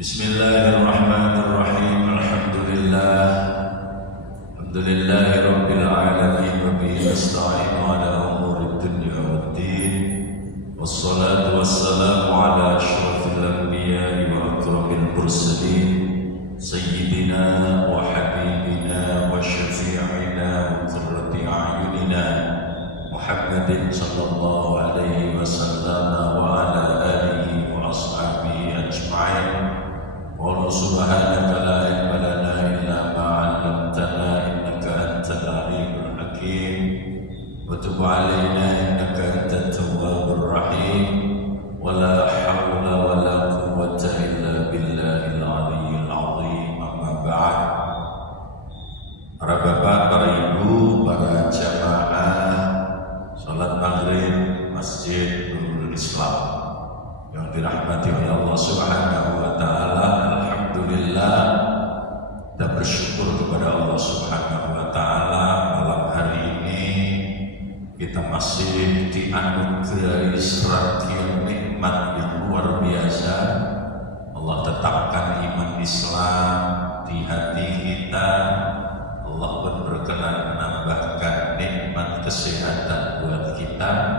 Bismillahirrahmanirrahim. Alhamdulillahi rabbil alamin wa bihi nasta'inu ala umuri dunya waddin. Wassalatu wassalamu ala asyrafil anbiya'i wa akramil mursalin sayyidina wa habibina wa syafi'ina wa qurrati a'yunina Muhammadin sallallahu alaihi wasallam wa ala alihi wa ashabihi ajma'in. Wa subhanaka la ilma lana illa ma 'allamtana innaka antal alimul hakim wa tub 'alaina innaka antat tawwabur rahim wa la hawla wa la quwwata illa billahil aliyyil 'azim. Amma ba'd. Para bapak, para ibu, para jamaah salat maghrib Masjid Nurul Islam yang dirahmati oleh Allah Subhanahu wa taala, alhamdulillah kita bersyukur kepada Allah Subhanahu wa taala malam hari ini kita masih dianugerahi serangkaian nikmat yang luar biasa. Allah tetapkan iman Islam di hati kita. Allah pun berkenan menambahkan nikmat kesehatan buat kita.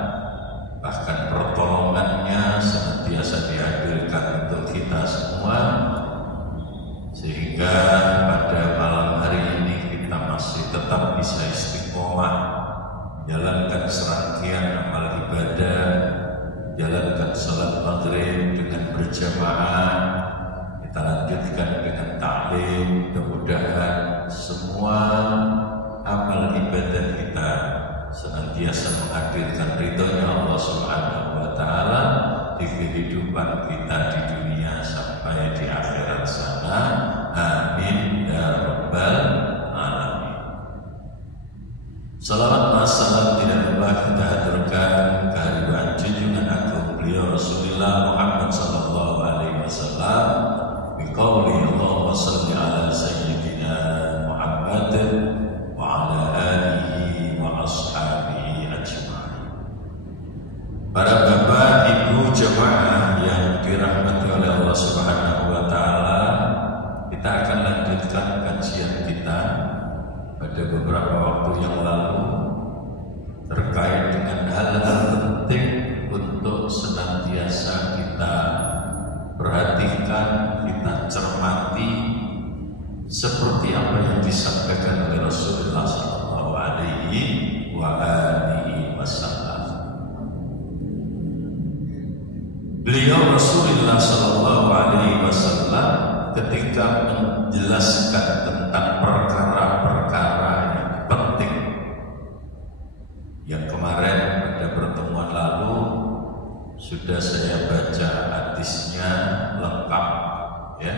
Bahkan pertolongannya senantiasa dihadirkan untuk kita semua, sehingga pada malam hari ini kita masih tetap bisa istiqomah jalankan serangkaian amal ibadah, jalankan salat maghrib dengan berjamaah, kita lanjutkan dengan taklim. Mudah-mudahan semua amal ibadah kita senantiasa menghadirkan ridhonya Allah Subhanahu wa taala di kehidupan kita di dunia sampai di akhirat sana. Amin ya rabbal alamin. Salawat wassalam tidak lupa kita haturkan kehadiran junjungan agung beliau Rasulullah Muhammad sallallahu alaihi wasallam biqauli Allahumma shalli ala sayyidina Muhammad wa ala alihi wa ashabihi ajma'in. Para bapak, ibu, jamaah yang dirahmati oleh Allah Subhanahu wa taala, kita akan lanjutkan kajian kita pada beberapa waktu yang lalu terkait dengan hal-hal penting untuk senantiasa kita perhatikan, kita cermati, seperti apa yang disampaikan oleh Rasulullah sallallahu alaihi wasallam. Beliau Rasulullah sallallahu alaihi wasallam ketika menjelaskan tentang perkara-perkara yang penting yang kemarin pada pertemuan lalu sudah saya baca hadisnya lengkap, ya.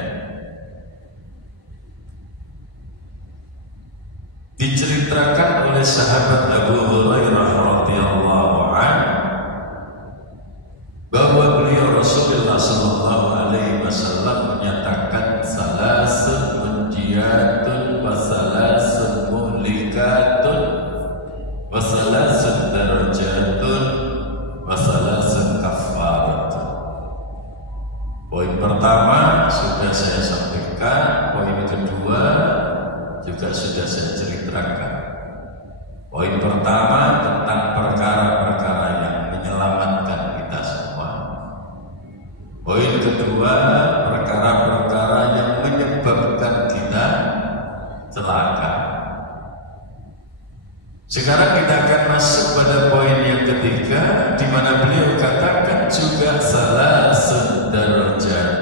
Diceritakan oleh sahabat Abu Hurairah radhiyallahu anhu bahwa beliau Rasulullah sallallahu alaihi wasallam menyatakan salasun munjiyatun wa salasun muhlikatun wa salasun darajatun wa salasun kafaratun. Poin pertama sudah saya sampaikan, poin kedua juga sudah saya ceritakan. Poin pertama tentang perkara-perkara yang menyelamatkan kita semua. Poin kedua, perkara-perkara yang menyebabkan kita celaka. Sekarang kita akan masuk pada poin yang ketiga, di mana beliau katakan juga salasun darajat.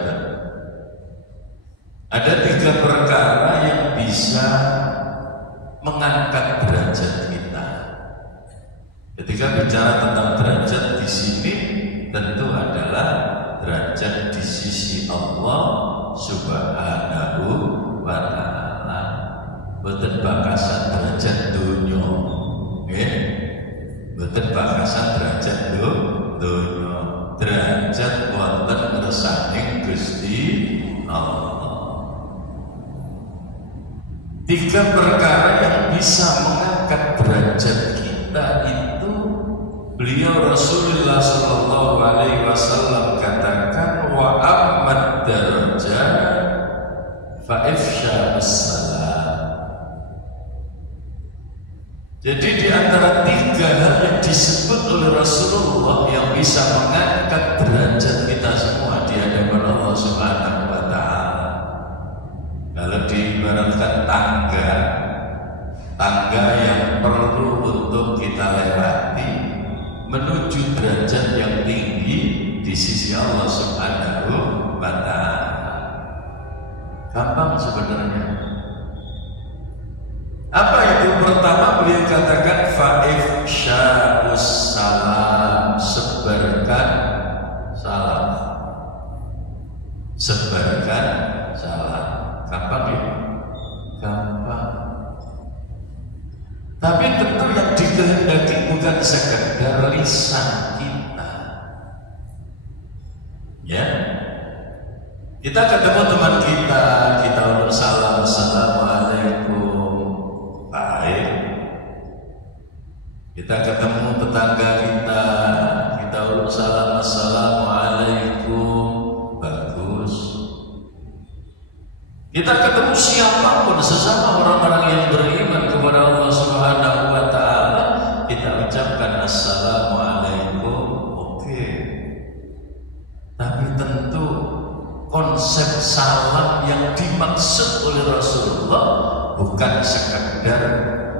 Ada tiga perkara yang bisa mengangkat derajat kita. Ketika bicara tentang derajat di sini, tentu adalah derajat di sisi Allah Subhanahu wa taala. Boten bakasan derajat dunya, nggih. Boten bakasan derajat dunya. Derajat wonten ngersane Gusti Allah. Tiga perkara yang bisa mengangkat derajat kita itu beliau Rasulullah sallallahu alaihi wasallam katakan wa amad darajat Rasulullah yang bisa mengangkat derajat kita semua di hadapan Allah Subhanahu wa Ta'ala. Kalau diibaratkan tangga yang perlu untuk kita lewati menuju derajat yang tinggi di sisi Allah Subhanahu wa Ta'ala. Gampang sebenarnya. Apa itu? Pertama beliau katakan fa'ifsya'us salam, sebarkan salam. Sebarkan salam. Gampang ya? Gampang. Tapi tentu yang dikehendaki bukan sekedar lisan kita. Ya. Kita ketemu teman kita ulun salam, assalamualaikum. Baik. Kita ketemu tetangga kita ulun salam, assalamualaikum. Bagus. Kita ketemu siapapun sesama orang-orang yang beriman kepada Allah Subhanahu wa Ta'ala, kita ucapkan assalamualaikum. Oke. Tapi tentu konsep salam yang dimaksud oleh Rasulullah bukan sekedar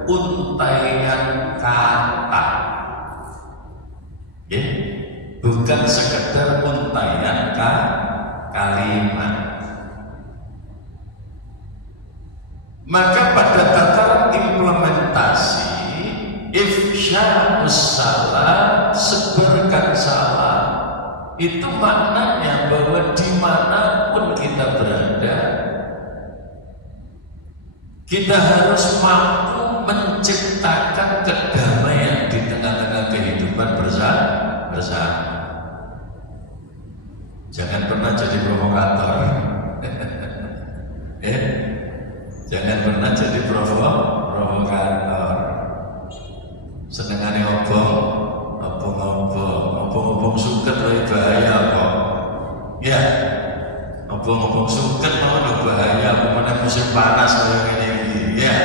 untaian kata, ya? Bukan sekedar untaian kalimat. Maka pada tataran implementasi, ifsya'us salam, sebarkan salam, itu maknanya bahwa dimanapun kita berada, kita harus mampu menciptakan kedamaian di tengah-tengah kehidupan bersama. Jangan pernah jadi provokator. Jangan pernah jadi provokator. Senengane obong suket lebih bahaya kok. Ya, obong suket mau bahaya, pemenang musim panas kayak ini. Ya.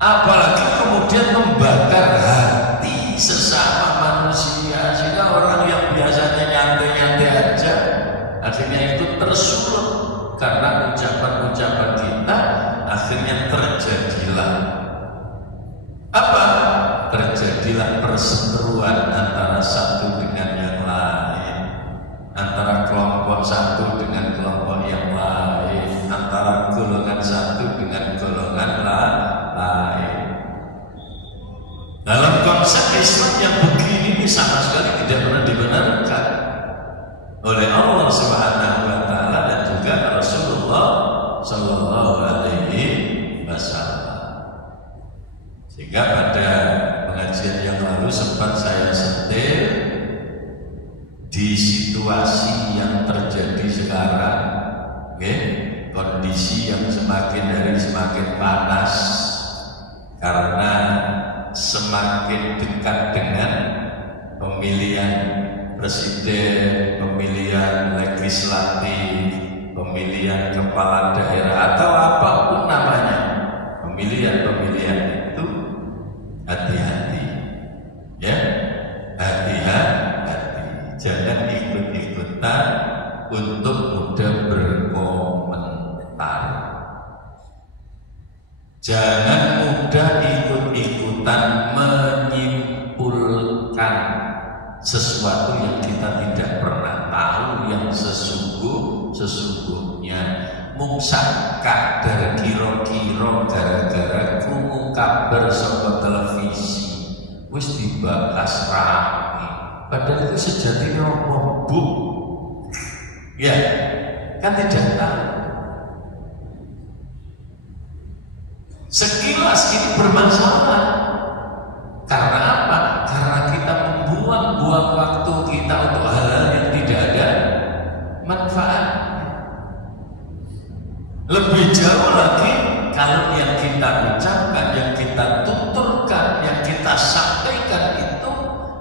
Apalagi kemudian membakar hati sesama manusia, sehingga orang yang biasanya nyantai-nyantai aja akhirnya itu tersulut karena ucapan-ucapan kita. Akhirnya terjadilah apa? Terjadilah perseteruan antara satu dengan yang lain, antara kelompok satu dengan kelompok yang lain, antara golongan satu dengan golongan lain. Dalam konsep Islam yang begini ini sama sekali tidak pernah dibenarkan oleh Allah Subhanahu wa Ta'ala dan juga Rasulullah Sallallahu Alaihi Wasallam. Sehingga pada pengajian yang lalu sempat saya sentil di situasi yang terjadi sekarang, kondisi yang semakin hari semakin panas karena semakin dekat dengan pemilihan presiden, pemilihan legislatif, pemilihan kepala daerah atau apapun namanya, pemilihan itu hati-hati, ya, hati-hati, jangan ikut-ikutan untuk mudah berkomentar, jangan mudah ikut-ikutan menyimpulkan sesuatu yang kita tidak pernah tahu yang sesungguhnya. Mungsak kadar kira-kira gara-gara krungu kabar saka televisi wis dibahas rame, padahal itu sejatinya omong. Ya, kan tidak tahu. Sekilas ini bermasalah. Karena apa? Karena kita membuang-buang waktu kita untuk hal-hal yang tidak ada manfaat. Lebih jauh lagi kalau yang kita ucapkan, yang kita tuturkan, yang kita sampaikan itu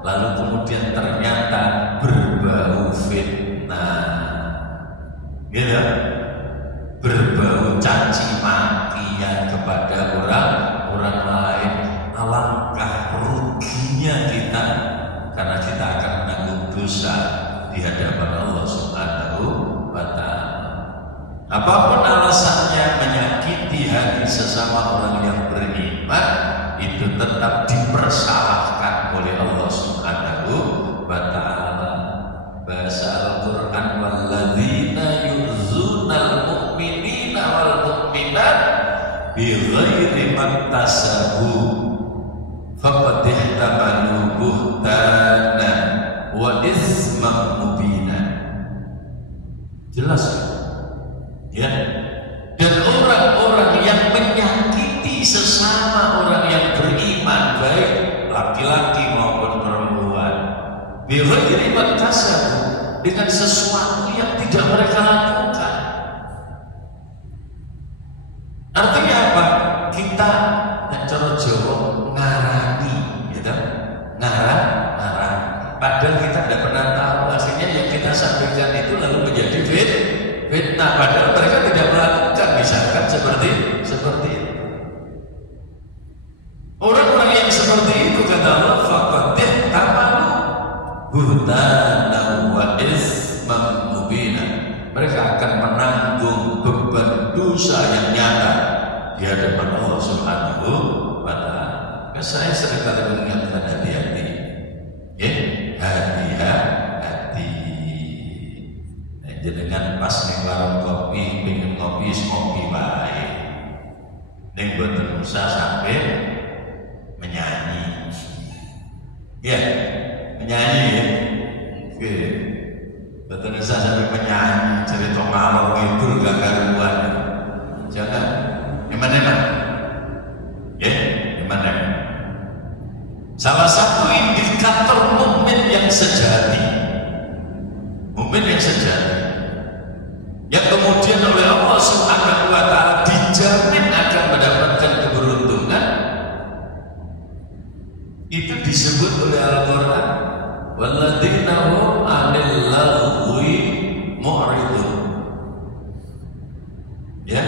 lalu kemudian ternyata berbau fitnah, gitu, berbau caci makian kepada orang lain. Alangkah ruginya kita karena kita akan menanggung dosa di hadapan Allah Subhanahu wa Ta'ala. Apapun alasannya menyakiti hati sesama orang yang beriman, itu tetap dipersalahkan oleh Allah Subhanahu wa Ta'ala. Bahasa Al-Quran, walladzina yu'zunal mu'minina wal mu'minat bighairi maktasabu faqad ihtamalu buhtanan wa isman mubina. Jelas ya? Dan orang-orang yang menyakiti sesama orang yang beriman, baik laki-laki maupun perempuan, bighairi maktasabu, dengan sesuatu yang tidak mereka lakukan. Artinya apa? Kita yang cara Jawa ngarani, gitu, ngarang. Padahal kita tidak pernah tahu aslinya yang kita sampaikan itu lalu menjadi fitnah. Padahal mereka tidak melakukan, misalkan seperti itu. Orang-orang yang seperti itu kata Allah, faqad ihtamalu buhtanan wa isman mubina. Mereka akan menanggung beban dosa yang nyata di hadapan Allah Subhanahu wa Ta'ala. Saya seringkali mengingatkan hati-hati, ya, hati-hati. Jenengan pas ning warung kopi, pengen ngopi, ngopi wae. Ning boten usah sampai menyanyi. Ya, menyanyi ya. Oke. Boten usah sampai menyanyi, cerita ngalor ngidul gak karuan. Jangan. Gimana? Ya, gimana? Salah satu indikator mukmin yang sejati, yang kemudian oleh Allah Subhanahu wa Ta'ala dijamin akan mendapatkan keberuntungan, itu disebut oleh Al-Quran, walladzina hum 'anil laghwi mu'ridun. Ya,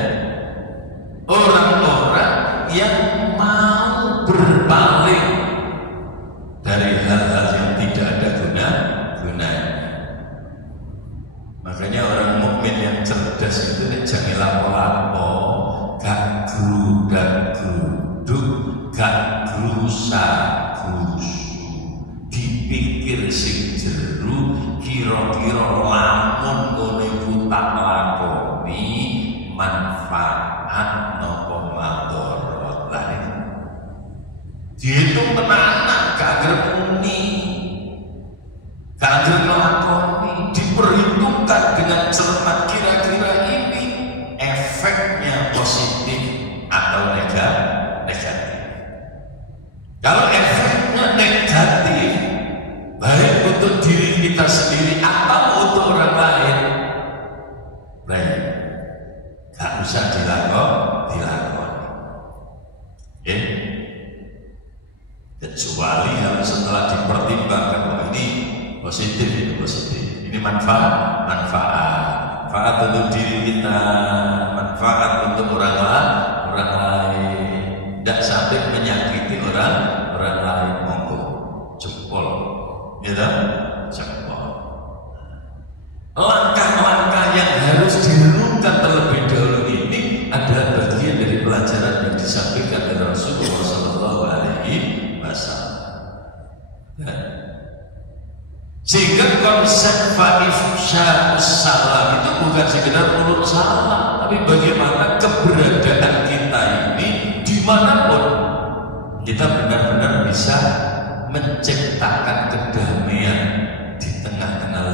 orang-orang yang mau berpaling dari hal-hal yang tidak ada gunanya. Makanya orang mukmin yang cerdas itu jangan lapo-lapo, gak geruduk, gak gerusa-gerusu, dipikir sing jeru, kira-kira lamun ngono iku tak lakoni manfaat nopo madharat. Lah dihitung tenanan, gak gelem muni, gak gelem nglakoni, diperhitungkan dengan cermat, kira-kira ini efeknya positif atau negatif. Kalau efeknya negatif, baik untuk diri kita sendiri atau untuk orang lain, baik, gak usah dilakoni. Kecuali kalau setelah dipertimbangkan, oh ini positif, ini manfaat untuk diri kita, manfaat untuk orang lain, tidak sampai menyakiti orang lain. Monggo jempol, gitu, jempol. Langkah-langkah yang harus direnungkan terlebih dahulu ini adalah bagian dari pelajaran yang disampaikan oleh Rasulullah Sallallahu Alaihi Wasallam. Sehingga konsep ifsya'us salam itu bukan sekedar mulut salam, tapi bagaimana keberadaan kita ini dimanapun kita benar-benar bisa menciptakan kedamaian di tengah-tengah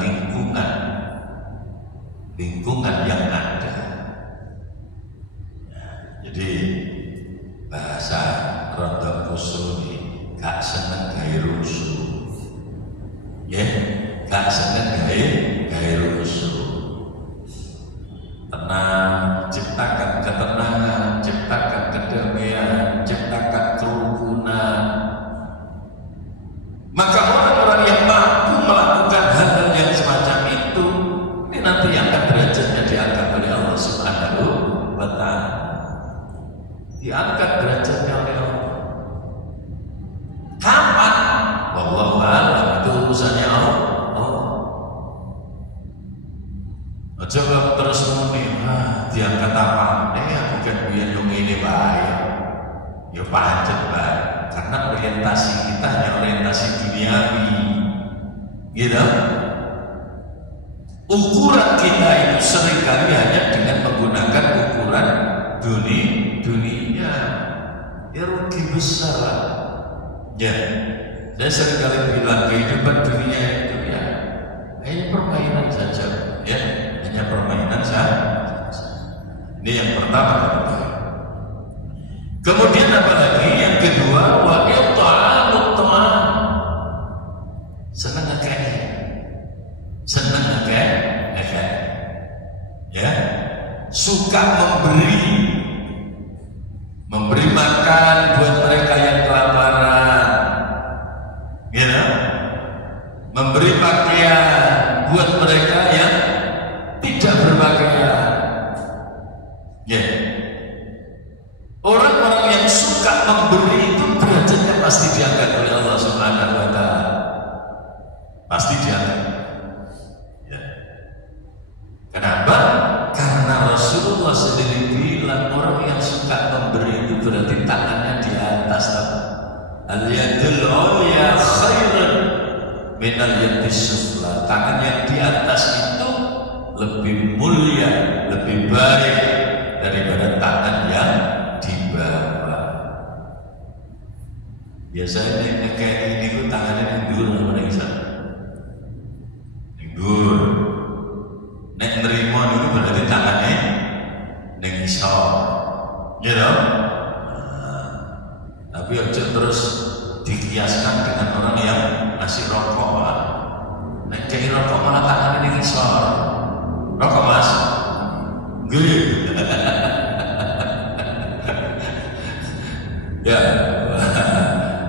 lingkungan yang ada. Jadi bahasa rondo usul gak seneng gawe rusuh. Ya, gak seneng gawe rusuh. Tenang, ciptakan ketenangan, ciptakan kedamaian, ciptakan kerukunan. Maka orang-orang yang mampu melakukan hal-hal yang semacam itu, ini nanti akan derajatnya diangkat oleh Allah Subhanahu wa Ta'ala. Diangkat derajatnya oleh Allah. Kapan? Wallahu urusannya Allah. Coba terus muni, diangkat apa? Aku kan biar yang ini baik. Ya pancet baik. Karena orientasi kita hanya orientasi duniawi, gitu. Ukuran kita itu seringkali hanya dengan menggunakan ukuran dunia. Ya rugi besar lah. Ya, saya seringkali bilang kehidupan dunia itu ya hanya permainan saja, ya hanya permainan saja. Ini yang pertama. Kemudian apa lagi? Yang kedua, wa it'amut ta'am. Senang ngekek. Ya, suka memberi makan buat mereka yang kelaparan, ya, memberi pakaian buat mereka yang tidak berpakaian, ya. Orang-orang yang suka memberi itu derajatnya pasti diangkat oleh Allah Subhanahu wa Ta'ala, pasti diangkat. Ya. Kenapa? Karena Rasulullah sendiri bilang orang yang suka memberi itu berarti tangannya di atas. Al-yadul ulya khairun minal yadis sufla. Tangan yang di atas itu lebih mulia, lebih baik daripada tangan yang di bawah. Biasanya kayak ini tuh tangannya mundur sama nih sana. Mundur. Nek nerimo itu berarti tangannya ning isor, gitu. Tapi aja terus dikiaskan dengan orang yang ngasih rokok. Nek kayak rokok malah tangannya ning isor. Rokok mas, gede. Ya,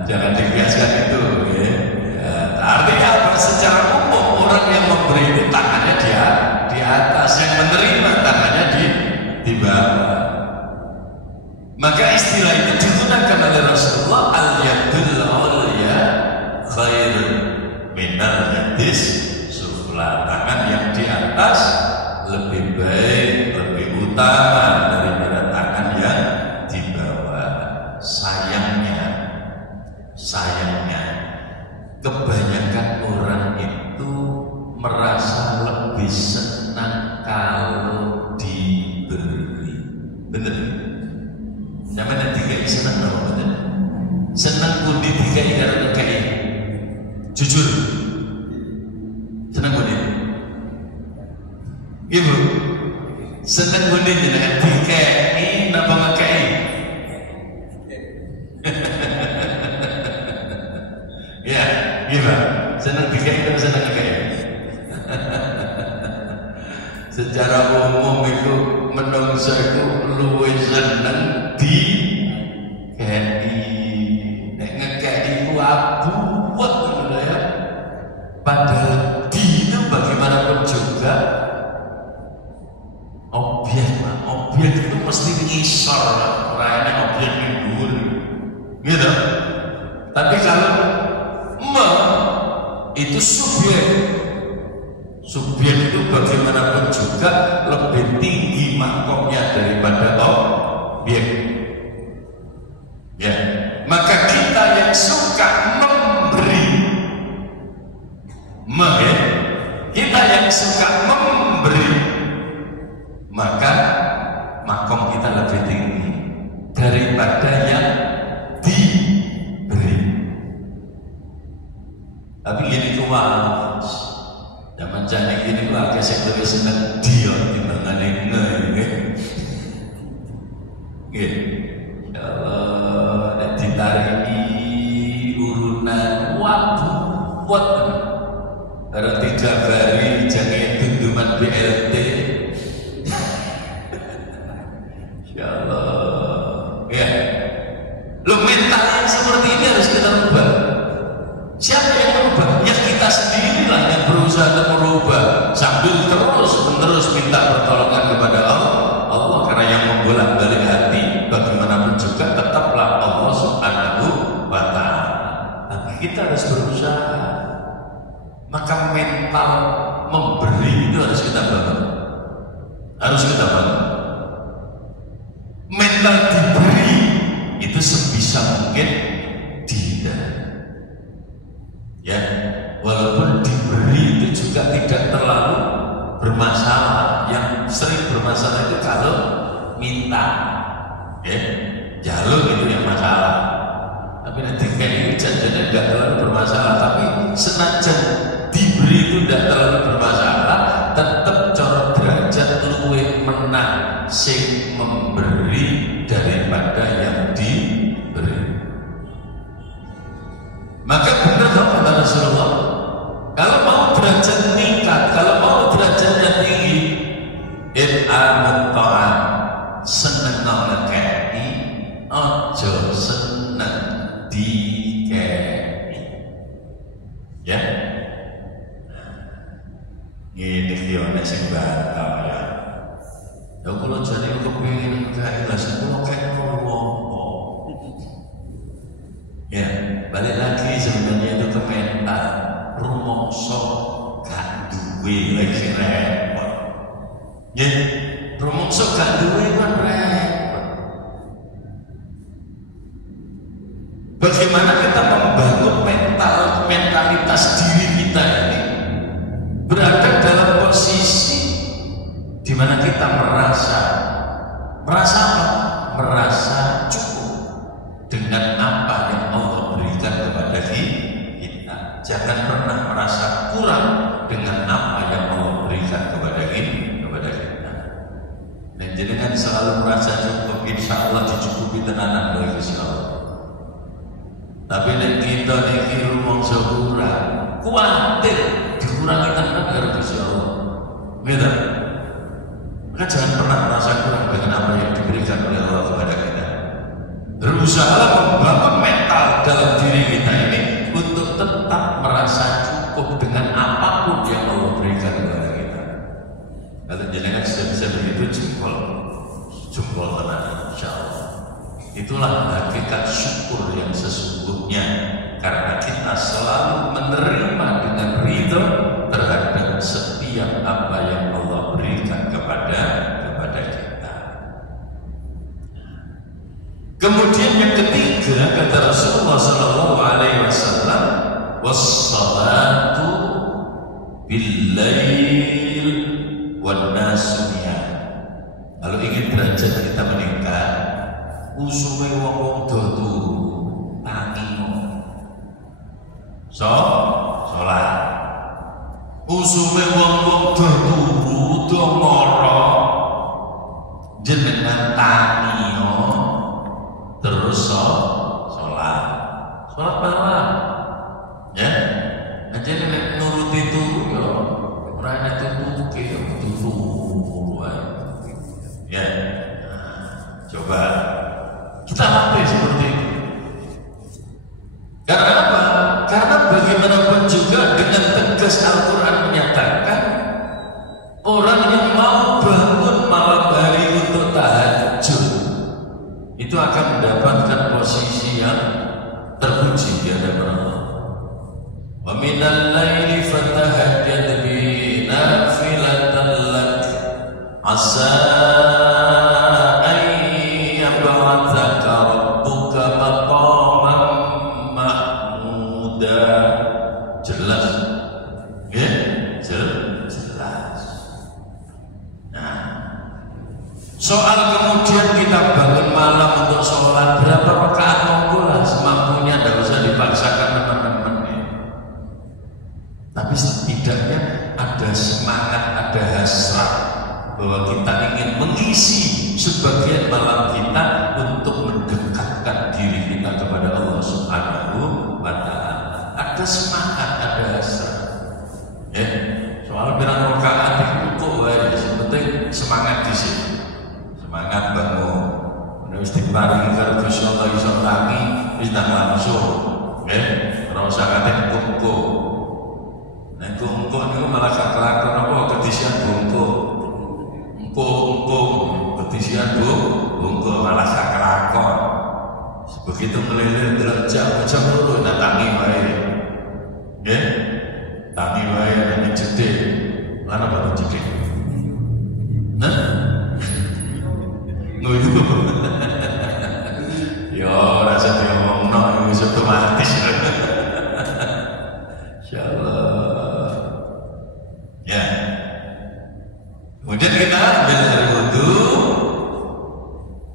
jangan dikiaskan itu. Ya. Artinya apa? Secara umum orang yang memberi itu tangannya di atas, yang menerima tangannya di bawah. Maka istilah itu digunakan oleh Rasulullah, al-yadul ulya khairun minal yadis sufla. Tangan yang di atas lebih baik, lebih utama daripada tangan yang di bawah. Sayangnya kebanyakan orang itu merasa lebih senang kalau diberi. Bener? Namanya dikai senang apa bener? Senang pun dikai karena dikai. Jujur, senang pun Ibu, senang pun jenengan dikai napa makai? Ya, gimana? Senang dikai atau senang dikai? Secara umum itu menungso itu luwih seneng di kei. Nek ngekei ku abot ngono ya. Padahal di itu bagaimanapun juga objek itu mesti ngisor, orangnya objek yang dhuwur. Gitu. Tapi kalau itu subjek itu bagaimanapun juga lebih tinggi makomnya daripada objek. Ya, maka kita yang suka memberi, kita yang suka memberi, maka makom kita lebih tinggi daripada yang diberi. Tapi ini tuh zaman jane ini ku akeh sing luwih seneng dia timbangane nggih. Nggih. Ya Allah, nek ditariki urunan buat karo tidak bari jange dunduman BLT. Ya Allah. Ya. Lu mental yang seperti ini harus kita rubah. Siapa yang merubah? Ya kita sendirilah yang berusaha untuk merubah sambil terus-menerus minta pertolongan kepada Allah, karena yang membolak-balik hati bagaimanapun juga tetaplah Allah Subhanahu wa Ta'ala. Tapi kita harus berusaha. mental memberi itu harus kita bangun. Harus kita bangun. Mental diberi itu sebisa mungkin dihindari. Ya, walaupun diberi itu juga tidak terlalu bermasalah. Yang sering bermasalah itu kalau minta, ya, jalur itu yang masalah. Tapi nanti kayak janjinya tidak terlalu bermasalah. Tapi senajan diberi itu tidak terlalu bermasalah, tetap cara derajat luwih menang sing memberi daripada yang diberi. Maka benar kata Rasulullah, kalau mau derajat meningkat, kalau mau derajatnya tinggi, it'amut ta'am, seneng ngekei, ojo seneng dikei. Ya, ini dia sing batal ya. Ya kalau jadi kepingin kayak lah, semua kayak ngomong. Ya, balik lagi sebenarnya itu ke mental. Rumongso gak duwe lagi repot. Ya, rumongso gak duwe kan repot. Bagaimana kita membangun mentalitas diri kita ini berada dalam posisi di mana kita merasa apa? Merasa cukup dengan apa yang Allah berikan kepada kita. Jangan pernah merasa kurang dengan apa yang Allah berikan kepada kita. Dan jangan selalu merasa cukup. Insya Allah dicukupi tenanan oleh Gusti Allah. Tapi nek kita niki rumangsa kurang, kuwatir dikurangi tenan karo Gusti Allah. Gitu. Maka jangan pernah merasa kurang dengan apa yang diberikan oleh Allah kepada kita. Berusaha membangun mental dalam diri kita ini untuk tetap merasa cukup dengan apapun yang Allah berikan kepada kita. Kalau jenengan sudah bisa begitu, jempol tenan, insya Allah. Itulah hakikat syukur yang sesungguhnya, karena kita selalu menerima dengan ridho terhadap setiap apa yang Allah berikan kepada kita. Kemudian yang ketiga kata Rasulullah Sallallahu Alaihi Wasallam, wassalatu bil-lail wan-nasu niyam. Kalau ingin derajat kita meningkat, usume wong dodo tangi sholat. Usume wong dodo do mara jenengan tangi terus sholat malam. Ya, aja nek nuruti turu ya ora enak turu ki turu. Ya, coba kita latih seperti itu. Karena apa? Karena bagaimanapun juga dengan tegas Al-Quran menyatakan orang yang mau bangun malam hari untuk tahajud itu akan mendapatkan posisi yang terpuji di hadapan Allah. Wa minal laili fatahajjad bi nafilatan lak asa soal kemudian kita bangun malam untuk sholat berapa rakaat monggolah semampunya, tidak usah dipaksakan teman-teman ya. Tapi setidaknya ada semangat, ada hasrat bahwa kita ingin mengisi sebagian malam kita untuk mendekatkan diri kita kepada Allah Subhanahu wa Ta'ala. Ada semangat, ada hasrat. Ya, soal berapa rakaat itu kok yang penting semangat di sini. Semangat bangun, harus diparingi karo Gusti Allah iso tangi wis nang langsung, nggih. Ora usah kate engko. Nek engko niku malah gak kelakon apa kedisian bongko. Engko kedisian bongko malah gak kelakon. Begitu melilir delok jam loro nang tangi wae. Nggih. tangi wae nang jedhe. Mana baru jedhe? Nah. Ngono. Yo rasa diomongno wis otomatis. Insyaallah. Ya. Kemudian kita ambil air wudu,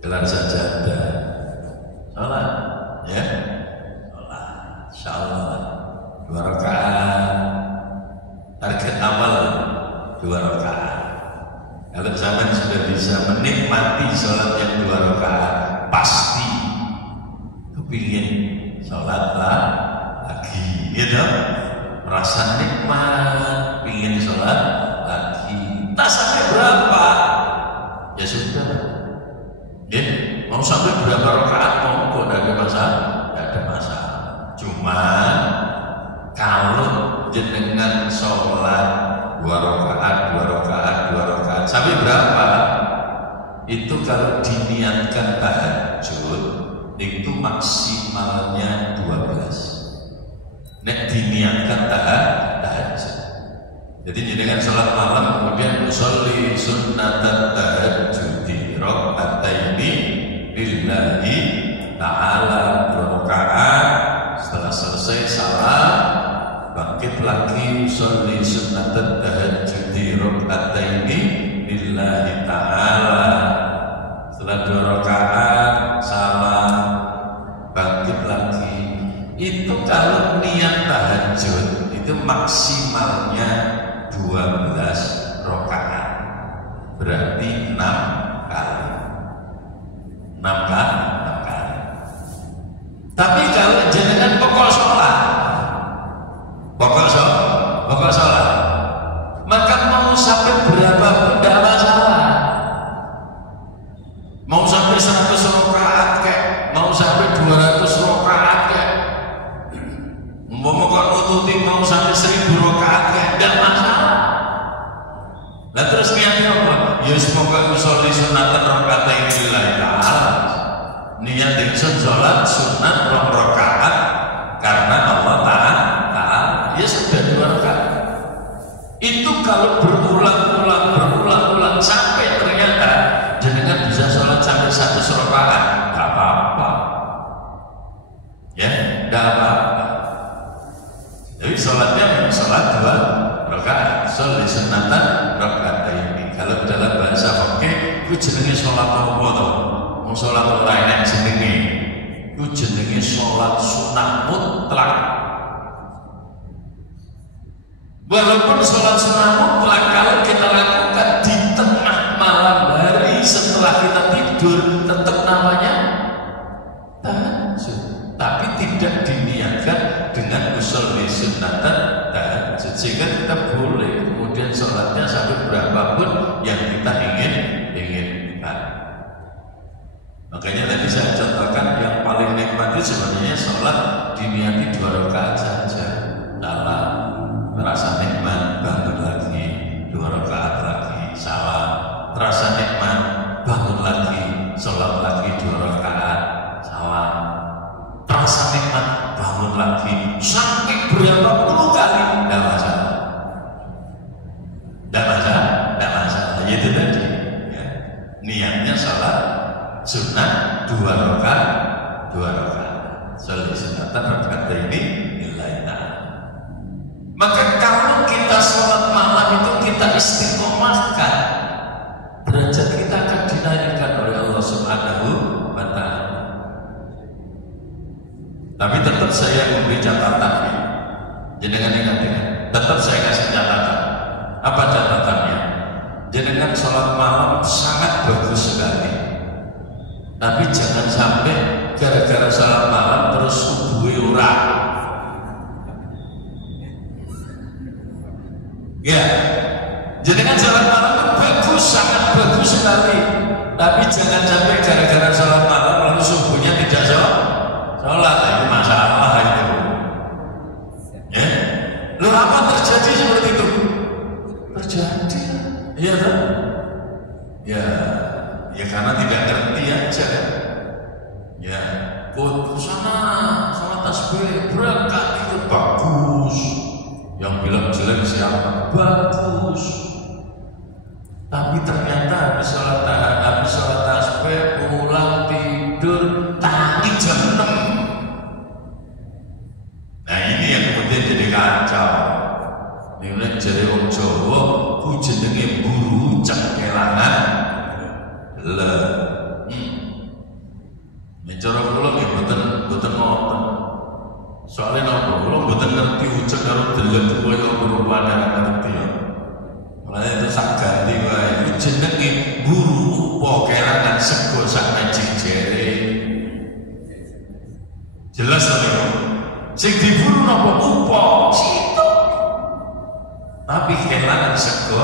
gelar sajadah, sholat, ya, sholat, insyaallah 2 rakaat. Target awal 2 rakaat. Kalau zaman sudah bisa menikmati sholat yang 2 rakaat, pasti kepingin sholat lagi, gitu. Merasa nikmat, pingin sholat lagi. Tak sampai berapa, ya sudah. Ya, mau sampai berapa rakaat monggo, tidak ada masalah, tidak ada masalah. Cuman kalau jenengan sholat 2 rakaat, 2 rakaat, 2 rakaat, sampai berapa? Itu kalau diniatkan tahajud, itu maksimalnya 12. Nek diniatkan tahajud. Jadi jenengan sholat malam kemudian usolli sunnatan tahajjudi raka'ataini lillahi ta'ala 2 rakaat. Setelah selesai salam bangkit lagi usolli sunnatan tahajjudi raka'ataini lillahi ta'ala. Setelah 2 rakaat salam bangkit lagi. Itu kalau niat tahajud itu maksimalnya 12 rakaat, berarti 6 kali. 6 kali. Tapi kalau jenengan pokok sholat, maka mau sampai berapa pun tidak masalah. Mau sampai 100 rakaat kayak, mau sampai 200 rakaat kayak, mau mau sampai 1000 rakaat kayak, tidak masalah. Nah terus niatnya apa? Ya semoga usolli sunatan raka'ataini lillahi ta'ala. Niat ingsun sholat sunat 2 rakaat karena Allah Ta'ala. Ya sudah 2 rakaat. Itu kalau berulang-ulang sampai ternyata jenengan bisa sholat sampai 100 rakaat, nggak apa-apa. Ya, nggak apa-apa. Jadi sholatnya memang sholat 2 rakaat. Sholli sunatan raka'ataini. Kalau dalam bahasa fikih ku jenenge sholat apa to? Wong sholat ora enek jenenge. Ku jenenge sholat sunah mutlak. Walaupun sholat sunah mutlak kalau kita lakukan di tengah malam hari setelah kita tidur, tetap namanya tahajud. Tapi tidak diniatkan dengan usolli sunnatan tahajud, sehingga kita boleh kemudian sholatnya sampai berapapun yang kita inginkan. Makanya tadi saya contohkan yang paling nikmat itu sebenarnya sholat diniati 2 rakaat saja. Dalam merasa nikmat, bangun lagi 2 rakaat lagi, salam. Terasa nikmat, bangun lagi, sholat lagi 2 rakaat, salam. Terasa nikmat, bangun lagi sampai berapa puluh kali, tidak masalah. Tidak masalah. Itu tadi ya. Niatnya sholat sunat 2 rakaat. Sholat sunatan raka'ataini lillahi ta'ala. Maka kalau kita sholat malam itu kita istiqomahkan, derajat kita akan dinaikkan oleh Allah Subhanahu wa ta'ala. Tapi tetap saya memberi catatan ya. Jenengan ingat-ingat, tetap saya kasih catatan. Apa catatannya? Jenengan sholat malam sangat bagus sekali. Tapi jangan sampai gara-gara sholat malam terus subuh ora. Ya, jenengan sholat malam itu bagus, sangat bagus sekali. Tapi jangan sampai gara-gara sholat malam lalu subuhnya tidak sholat, itu masalah itu. Ya, lu apa terjadi seperti itu? Terjadi, iya kan? Ya karena tidak ngerti aja kan? Ya, sana tasbih berangkat itu bagus. Yang bilang jelek siapa? Bagus. Tapi ternyata habis sholat tasbih pulang tidur tangi jam 6. Nah ini yang kemudian jadi kacau. Ini jadi wong Jawa ku jenenge buru cengkelangan le. Cara kula nggih mboten ngoten. Soale napa kula mboten ngerti ujug karo deleng kaya berupane ngerti ya. Mulane itu sak ganti wae. Iku jenenge buru upa kelangan sego sak majing jere. Jelas ta lho. Sing diburu napa upa situ. Tapi kelangan sego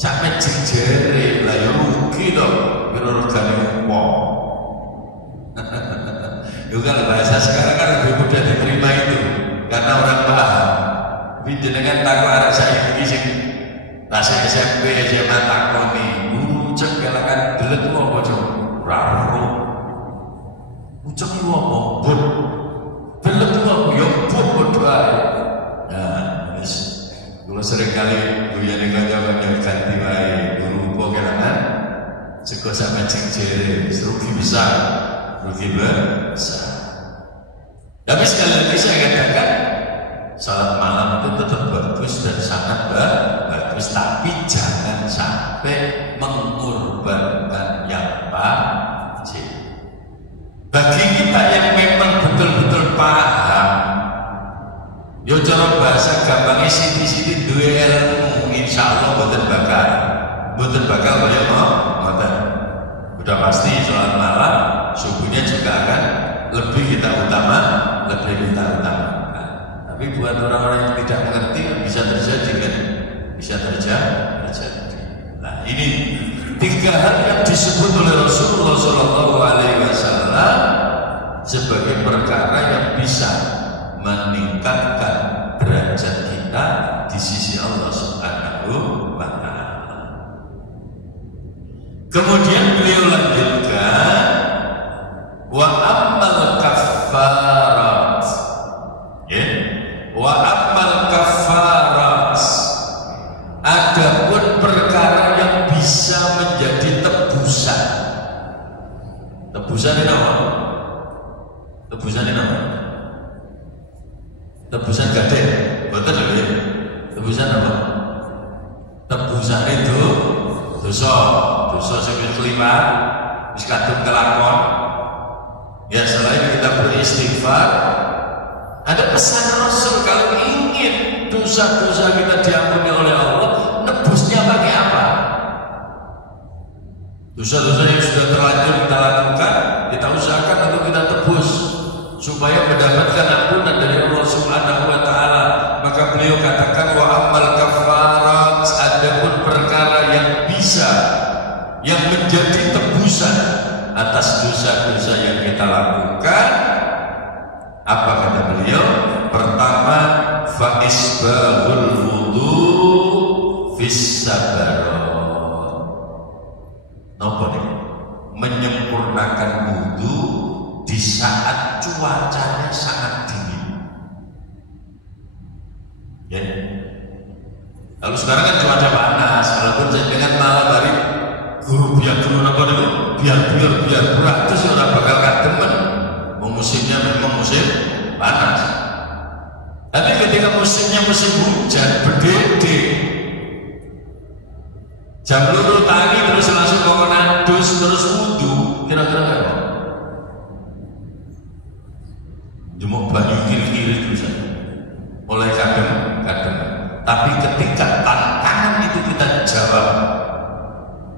sak majing jere lah ya rugi to regane upa. Juga bahasa sekarang kan lebih mudah diterima itu karena orang paham. Tapi jenengan takut arek saya iki sing tasih SMP SMA takoni guru cengkelakan delek apa cok ora ero. Ucap iku apa? Bun. Delek apa ya bun padha ae. Nah, wis kula sering kali guyane kanca-kanca ganti wae guru apa kelangan sego sak majing jere rugi besar. Rugi besar. Tapi sekali lagi saya katakan salat malam itu tetap bagus dan sangat bagus, tapi jangan sampai mengorbankan yang wajib. Bagi kita yang memang betul-betul paham, yo cara bahasa gampangnya siti-siti duwe ilmu, insya Allah boten bakal kaya ngoten. Udah pasti sholat malam subuhnya juga akan lebih kita utamakan. Tapi buat orang-orang yang tidak mengerti bisa terjadi kan? Bisa terjadi. Nah ini 3 hal yang disebut oleh Rasulullah SAW sebagai perkara yang bisa meningkatkan derajat kita di sisi Allah Subhanahu wa Ta'ala. Kemudian beliau lanjutkan wa ammal kaffarat, ya, wa ammal kaffarat, adapun perkara yang bisa menjadi tebusan. Tebusan ini apa? Tebusan gade, betul ya? Tebusan apa? Tebusan itu dosa sing kliwat wis kadung kelakon. Ya selain kita beristighfar, ada pesan Rasul kalau ingin dosa-dosa kita diampuni oleh Allah, nebusnya pakai apa? Dosa-dosa yang sudah terlanjur kita lakukan, kita usahakan untuk kita tebus supaya mendapatkan ampunan dari Allah Subhanahu wa Ta'ala. Maka beliau katakan wa amal kafarat, adapun perkara yang bisa yang menjadi tebusan atas dosa-dosa yang kita lakukan, apa kata beliau? Pertama, fa isbahul wudu fis sabaron. Napa nih? Menyempurnakan wudu di saat cuacanya sangat dingin. Ya. Kalau sekarang kan cuaca panas, walaupun dengan malam hari biar dulu apa dulu, biar berat terus orang bakal kademen. Musimnya memang musim panas. Tapi ketika musimnya musim hujan, berdede, jam luru tangi terus langsung mau nadus terus wudu, kira-kira apa? Jemuk banyu kiri-kiri terus aja. Mulai kadem. Tapi ketika tantangan itu kita jawab,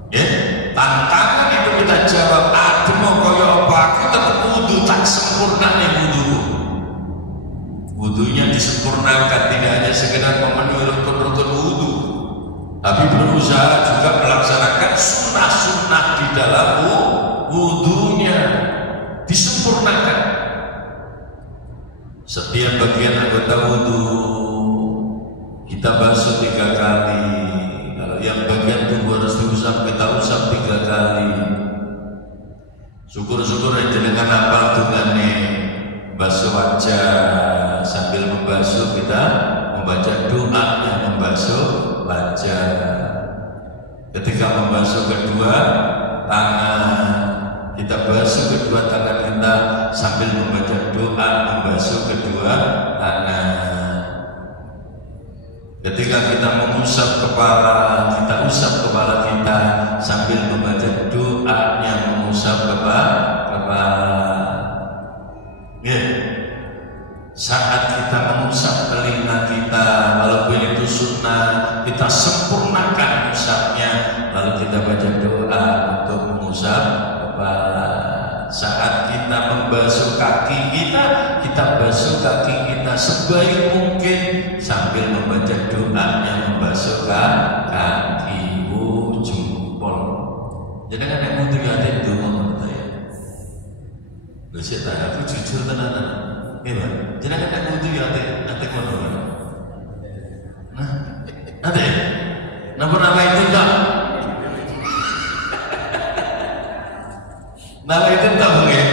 ya, tantangan itu kita jawab, aduh mau koyo apa, aku tetap wudu tak sempurna nih wudu. Wudunya disempurnakan, tidak hanya sekedar memenuhi rukun-rukun wudu, tapi berusaha juga melaksanakan sunnah-sunnah di dalam wudunya disempurnakan. Setiap bagian anggota wudu kita basuh 3 kali. Kalau yang bagian tubuh harus diusap, kita usap 3 kali. Syukur-syukur aja dengan apa dungane basuh wajah, sambil membasuh kita membaca doa yang membasuh wajah. Ketika membasuh kedua tangan, kita basuh kedua tangan kita sambil membaca doa membasuh kedua tangan. Ketika kita mengusap kepala, kita usap kepala kita sambil membaca doa yang mengusap kepala. Ya. Saat kita mengusap telinga kita, walaupun itu sunnah, kita sempurnakan usapnya, lalu kita baca doa untuk mengusap kepala. Saat kita membasuh kaki kita, kita basuh kaki kita sebaik mungkin sambil membaca doa yang membasuh kaki, jempol. Jadi kan yang mutu hati itu menurut saya. Saya tanya, aku jujur tenan-tenan. Iya, jadi kan yang mutu hati kono. Nah, nanti, nama itu enggak. Nama itu tak mungkin.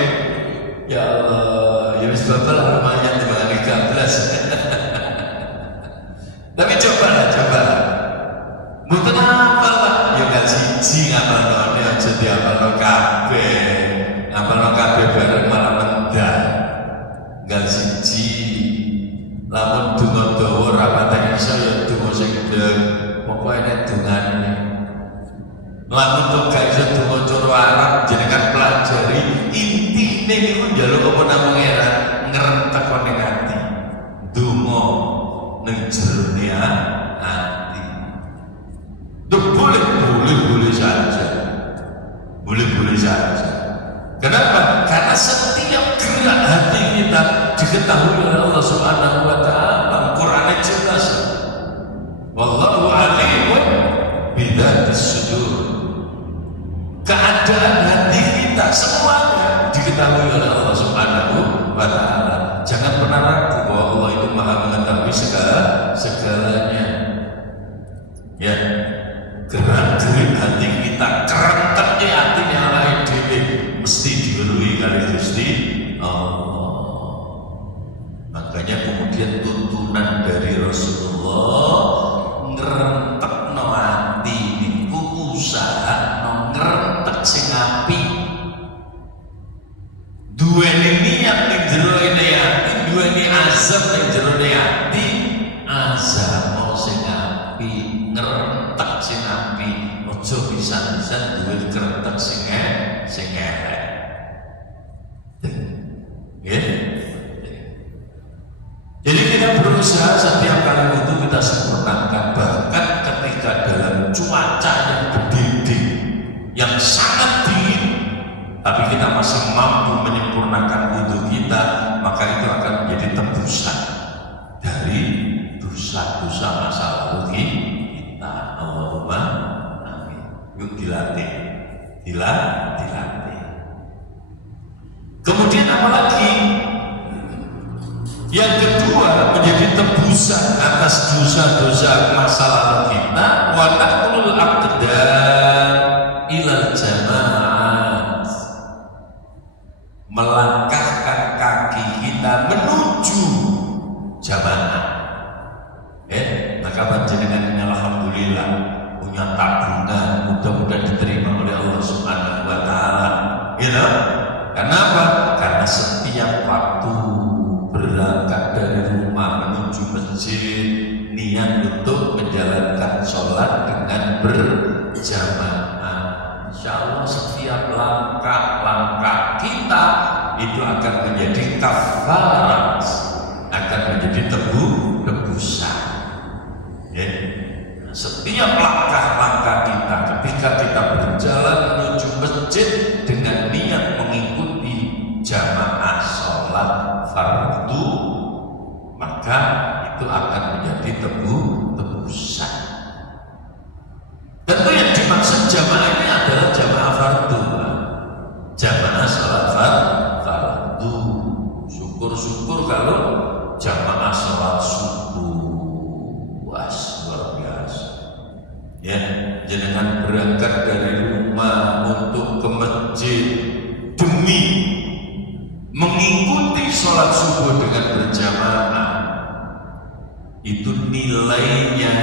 Ya Allah, ya wis batal lumayan dibanding 13. Tapi coba. Mboten hafal Pak. Ya kan siji ngapalno aja diapalno kabeh. Ngapalno kabeh bareng malah mendah. Gal siji. Lamun donga dawa ra patek iso ya donga sing gedhe. Pokoke nek dongane. Lamun kok gak iso donga cara Arab jenengan pelajari intine niku njaluk apa namung pangeran ngrentek ning ati. Donga ning jerone hati. Boleh saja. Boleh saja. Kenapa? Karena setiap gerak hati kita diketahui oleh Allah Subhanahu wa taala. Al-Qur'an jelas. Wallahu alimun bidzatis sudur. Keadaan hati kita semuanya diketahui oleh Allah Subhanahu wa taala. Jangan pernah ragu bahwa Allah itu Maha mengetahui segalanya. Ya, gerak-gerik hati kita, kerenteknya hatinya awake dhewe mesti diweruhi kali Gusti Allah. Makanya kemudian tuntunan dari Rasulullah ngrentekno ati niku usaha ngrentek sing apik. Duweni niat ning jero ati, duweni azam ning jero ati, azam sing apik, ngrentek sing apik, aja pisan-pisan duwe ngrentek sing elek. Ya. Jadi kita berusaha setiap kali wudu kita sempurnakan, bahkan ketika dalam cuaca yang berdinding, yang sangat dingin, tapi kita masih mampu menyempurnakan wudu kita, maka itu akan menjadi tebusan dari dosa-dosa masa lalu kita. Allahumma amin. Yuk dilatih. Kemudian apa lagi? Yang kedua menjadi tebusan atas dosa-dosa masa lalu kita, wa naqlul aqdam ilal jamaat, melangkahkan kaki kita menuju jamaah. Maka panjenengan ini alhamdulillah punya tabungan, mudah-mudahan diterima oleh Allah Subhanahu wa taala. Gitu? Kenapa? Karena setiap waktu berangkat dari rumah menuju masjid, niat untuk menjalankan sholat dengan berjamaah. Insya Allah setiap langkah kita itu akan menjadi kafarat, akan menjadi tebusan. Ya. Setiap langkah kita ketika kita berjalan menuju masjid dengan niat mengikuti jamaah sholat fardu, maka itu akan menjadi tebusan. Tentu yang dimaksud jamaah ini adalah jamaah fardu, jamaah sholat fardu. Syukur-syukur kalau jamaah sholat subuh, luar biasa. Ya, jangan berangkat dari rumah untuk ke masjid demi mengikuti sholat subuh dengan berjamaah. itu nilainya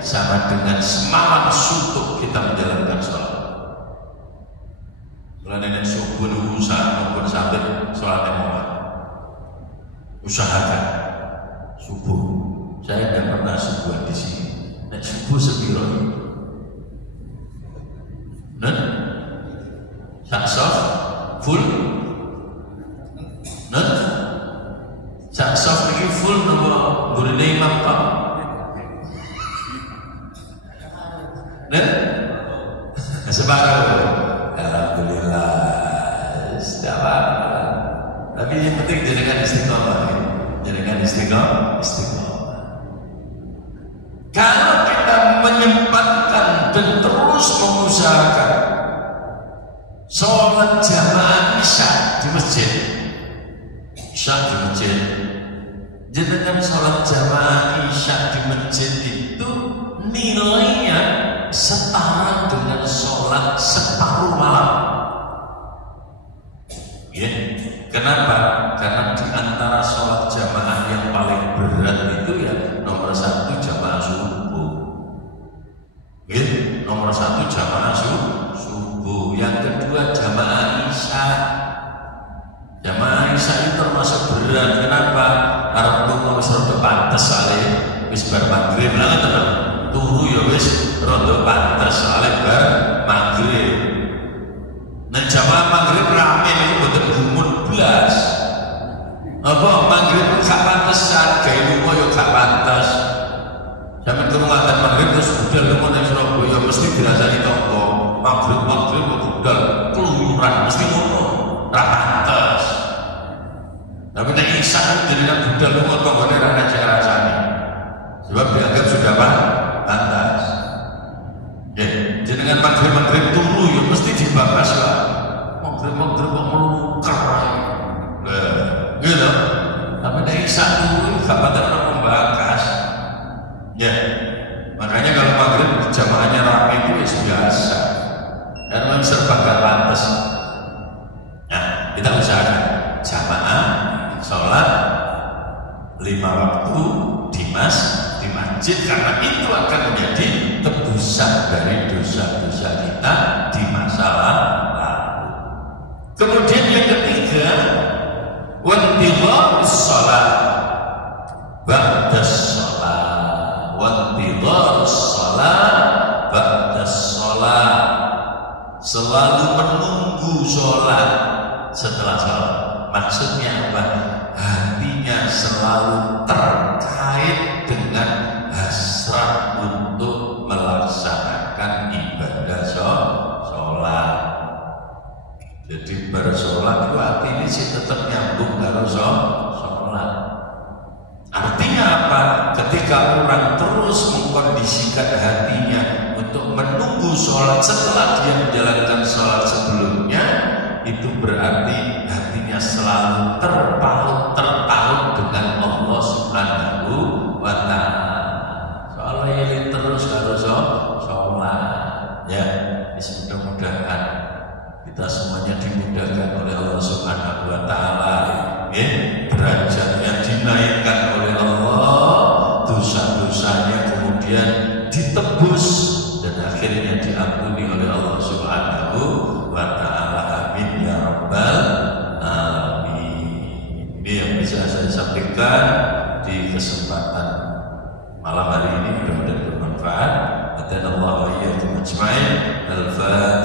sama dengan semalam suntuk kita menjalankan sholat. Kalau nenek subuh usaha maupun sampai sholat yang usahakan subuh. Saya tidak pernah subuh di sini. Nek subuh sepiro ini? Nen? Saksof full? Nen? Saksof ini full nama gurine imam Pak? Nen? Sepakat. Alhamdulillah. Setiap tapi yang penting jaringan istiqomah. Jaringan istiqomah. Kalau kita menyempatkan dan terus mengusahakan sholat jamaah isya di masjid, jenengan sholat jamaah isya di masjid itu nilainya setara dengan sholat separuh malam. Ya, kenapa? Karena di antara sholat jamaah yang paling berat itu ya nomor satu jamaah subuh. Ya, nomor satu jamaah subuh. Yang kedua jamaah isya. Jamaah isya itu termasuk berat. Kenapa? Arab tunggu wis rada pantes soalé wis bar maghrib lah tenan. Turu ya wis rada pantes soalé bar maghrib. Nah jamaah maghrib rame niku mboten gumun blas. Apa maghrib gak pantesan, gawe lunga ya gak pantes. Sampe kerungan maghrib terus budal lunga nang Surabaya mesti dirasani tangga. Maghrib kok budal keluyuran mesti ngono. Ra pantes. Tapi nek isya jenengan budal lunga tanggane ra ana rasane. Sebab dianggap sudah pantas. Ya, jenengan maghrib turu ya mesti dibahas lah. Maghrib kok melungker. Gitu. Tapi dari satu gak patah membahas. Ya, makanya kalau maghrib jamaahnya ramai itu biasa. Karena serba gak pantas. Nah, kita usahakan jamaah sholat 5 waktu di masjid karena itu akan menjadi tebusan dari dosa-dosa kita di masa lalu. Kemudian yang ketiga, wantidharus shalah ba'das shalah. Wantidharus shalah ba'das shalah. Selalu menunggu sholat setelah sholat. Maksudnya apa? Hatinya selalu terkait dengan hasrat untuk melaksanakan ibadah sholat. Jadi bersolat itu hati ini sih tetap nyambung kalau sholat. Artinya apa? Ketika orang terus mengkondisikan hatinya untuk menunggu sholat setelah dia menjalankan sholat sebelumnya, itu berarti hatinya selalu terpaut dengan Allah Subhanahu wa Ta'ala. Soalnya ini terus harus sholat. Ya, mudah-mudahan kita semuanya dimudahkan oleh Allah Subhanahu wa Ta'ala. Derajatnya dinaikkan oleh Allah, dosa-dosanya kemudian ditebus dan akhirnya diampuni oleh Allah Subhanahu wa Ta'ala. Amin ya rabbal alamin. Ini yang bisa saya sampaikan di kesempatan malam hari ini, mudah-mudahan bermanfaat. Atanallahu wa iyyakum ajma'in. Al-Fatihah.